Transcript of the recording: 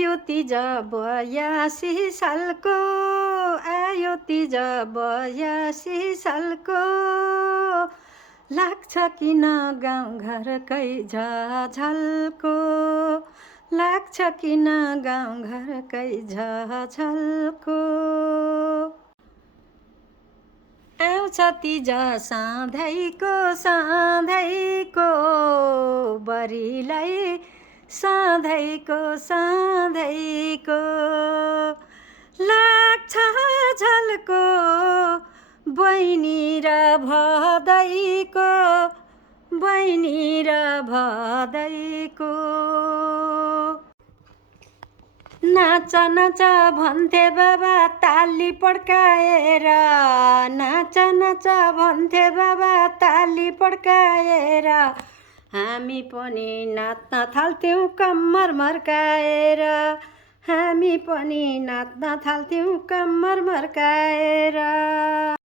आयो तिज 82 सालको, आयो तिज 82 सालको, लाग्छ किन गाउँघरकै झझल्को, लाग्छ किन गाउँघरकै झझल्को। आउँछ तिज सधैँको सधैँको, बरिलाई सधैँको सधैँको, लाग्छ झल्को बहिनी र भदैको, बहिनी र भदैको। नाच नाच भन्थे बाबा ताली पड्काएर, नाच नाच भन्थे बाबा ताली पड्काएर, हामी पनि नाच्न थाल्थ्यौँ कम्मर मर्काएर, हामी पनि नाच्न थाल्थ्यौँ कम्मर मर्काएर।